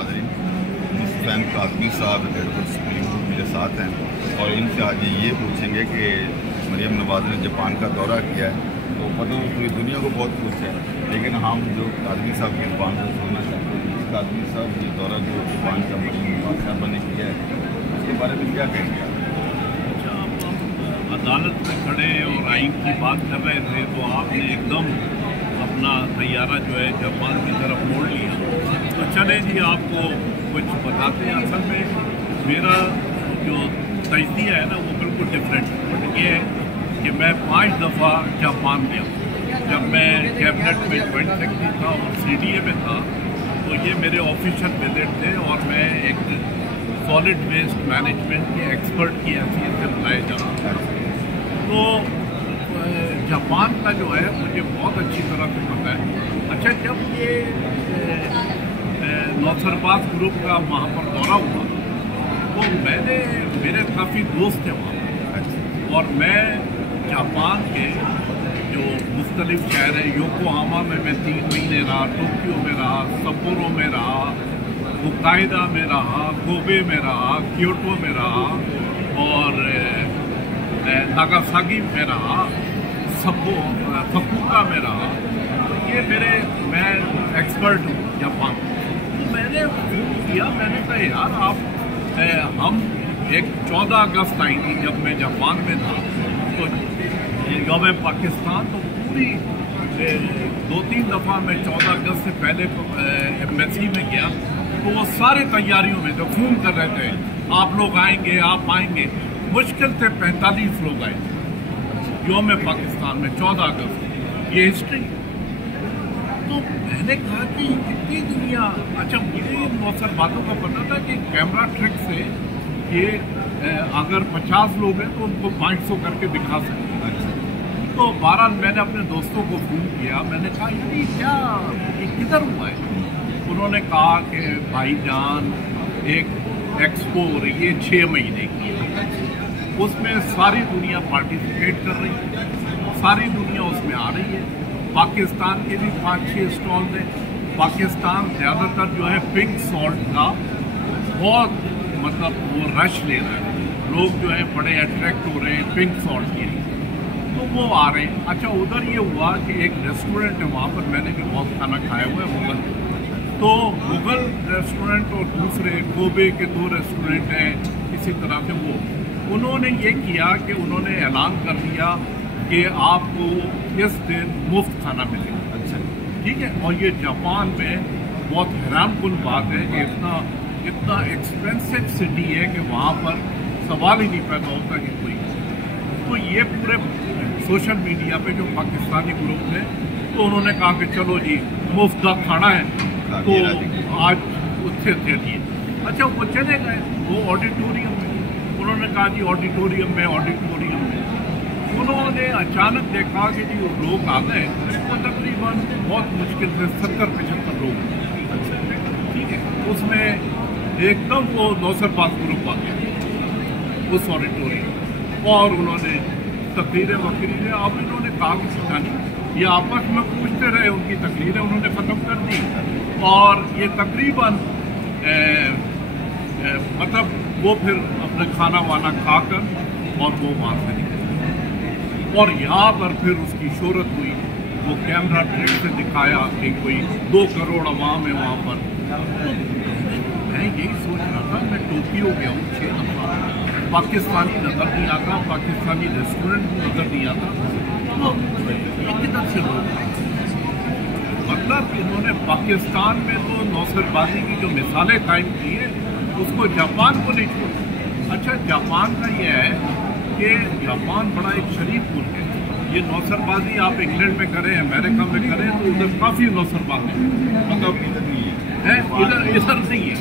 ناظرین، حسین کاظمی صاحب advocate supreme court میرے ساتھ ہیں اور ان سے آج یہ پوچھیں گے کہ مریم نواز نے جاپان کا دورہ کیا ہے تو پتہ پوری دنیا کو بہت کچھ ہے، لیکن ہم جو کاظمی صاحب کی زبان سے سننا چاہتے ہیں کاظمی صاحب یہ دورہ جو جاپان کا مریم نواز صاحبہ نے کیا ہے اس کے بارے میں کیا کہیں گے؟ اچھا، ہم عدالت میں کھڑے اور آئین کی بات کر رہے تھے تو آپ نے ایک دم اپنا طیارہ جو ہے جاپان کی طرف موڑ لیا، تو چلیں جی آپ کو کچھ بتاتے ہیں۔ اصل میں میرا جو تجزیہ ہے نا وہ بالکل ڈفرینٹ بٹ یہ ہے کہ میں 5 دفعہ جاپان گیا ہوں۔ جب میں کیبنٹ میں جوائنٹ سیکرٹری تھا اور CDA میں تھا تو یہ میرے آفیشیل وزٹ تھے اور میں ایک سالڈ ویسٹ مینجمنٹ کے ایکسپرٹ کی حیثیت سے بلائے جا رہا تھا۔ تو جاپان کا جو ہے مجھے بہت اچھی طرح سے پتہ ہے۔ اچھا، جب یہ نوسرباز گروپ کا وہاں پر دورہ ہوا تو میرے کافی دوست تھے وہاں پر، اور میں جاپان کے جو مختلف شہر ہیں یوکوہاما میں 3 مہینے رہا، ٹوکیو میں رہا، سپورو میں رہا، ہوکائیدو میں رہا، کوبے میں رہا، کیوٹو میں رہا اور ناگاساکی میں رہا، فکوکا میں رہا۔ میں ایکسپرٹ ہوں جاپان۔ تو میں نے فون کیا، میں نے کہا یار ہم ایک 14 اگست آئی تھی جب میں جاپان میں تھا تو یوم پاکستان، تو پوری 2-3 دفعہ میں 14 اگست سے پہلے ایمبیسی میں گیا تو وہ سارے تیاریوں میں جو فون کر رہے تھے آپ لوگ آئیں گے، آپ آئیں گے، مشکل سے 45 لوگ آئے یوم پاکستان میں 14 اگست۔ یہ ہسٹری۔ تو میں نے کہا کہ اتنی دنیا، اچھا مجھے موثر باتوں کا پتہ تھا کہ کیمرہ ٹرک سے یہ اگر 50 لوگ ہیں تو ان کو 500 کر کے دکھا سکتے ہیں۔ تو بہرحال میں نے اپنے دوستوں کو فون کیا، میں نے کہا یہ کدھر ہوا ہے؟ انہوں نے کہا کہ بھائی جان ایک ایکسپو ہو رہی ہے 6 مہینے کی، اس میں ساری دنیا پارٹیسپیٹ کر رہی ہے، ساری دنیا اس میں آ رہی ہے۔ پاکستان کے بھی 5-6 اسٹال ہیں۔ پاکستان زیادہ تر جو ہے پنک سالٹ کا بہت وہ رش لے رہا ہے، لوگ جو ہے بڑے اٹریکٹ ہو رہے ہیں پنک سالٹ کے لیے، تو وہ آ رہے ہیں۔ اچھا، ادھر یہ ہوا کہ ایک ریسٹورینٹ ہے وہاں پر، میں نے بھی بہت کھانا کھایا ہوا ہے مغل، تو مغل ریسٹورینٹ اور دوسرے کوبے کے 2 ریسٹورینٹ ہیں اسی طرح سے، انہوں نے یہ کیا کہ انہوں نے اعلان کر دیا کہ آپ کو اس دن مفت کھانا ملے گا۔ اچھا، ٹھیک ہے۔ اور یہ جاپان میں بہت حیران کن بات ہے کہ اتنا ایکسپینسو سٹی ہے کہ وہاں پر سوال ہی نہیں پیدا ہوتا کہ کوئی، تو یہ پورے سوشل میڈیا پہ جو پاکستانی گروپ ہے تو انہوں نے کہا کہ چلو جی مفت کا کھانا ہے تو آج اس سے دے دیے۔ اچھا، وہ چلے گئے وہ آڈیٹوریم میں، انہوں نے کہا جی آڈیٹوریم میں انہوں نے اچانک دیکھا کہ جی وہ لوگ آ گئے، وہ تقریباً بہت مشکل سے 70-75 لوگ، ٹھیک ہے۔ اس میں ایک دم وہ نوسرباز گروپ آ گیا اس آڈیٹوریم، اور انہوں نے تقریریں اب انہوں نے کہا کہ پتہ نہیں، یہ آپس میں پوچھتے رہے، ان کی تقریریں انہوں نے ختم کر دی، اور یہ تقریباً وہ پھر اپنا کھانا وانا کھا کر اور وہ وہاں سے نکلے، اور یہاں پر پھر اس کی شہرت ہوئی، وہ کیمرہ ٹرک سے دکھایا کہ کوئی 2 کروڑ عوام ہے وہاں پر۔ تو میں یہی سوچ رہا تھا، میں ٹوکیو گیا ہوں 6 دفعہ، پاکستانی نظر نہیں آتا، پاکستانی ریسٹورنٹ نظر نہیں آتا، تو یہ کدھر سے لوگ انہوں نے پاکستان میں تو نوسر بازی کی جو مثالیں قائم کی ہیں اس کو جاپان کو نہیں چھوڑا۔ اچھا، جاپان کا یہ ہے کہ جاپان بڑا ایک شریف ملک ہے، یہ نوسر بازی آپ انگلینڈ میں کریں، امریکہ میں کریں تو ادھر کافی نوسر بازی ہے، ادھر نہیں ہے۔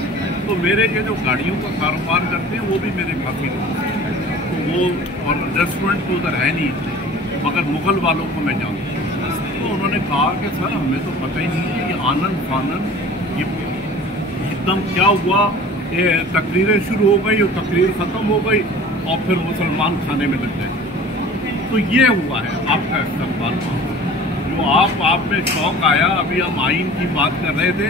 تو میرے جو گاڑیوں کا کاروبار کرتے ہیں وہ بھی میرے کافی لوگ ہیں، تو وہ اور ریسٹورنٹ تو ادھر ہے نہیں، مگر مغل والوں کو میں جانتا ہوں۔ تو انہوں نے کہا کہ سر ہمیں تو پتہ ہی نہیں ہے، یہ آنند فانند یہ ایک دم کیا ہوا، یہ تقریریں شروع ہو گئی اور تقریر ختم ہو گئی اور پھر مسلمان کھانے میں لگ گئے۔ تو یہ ہوا ہے آپ کا استقبال، جو آپ میں شوق آیا۔ ابھی ہم آئین کی بات کر رہے تھے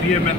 PMN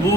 2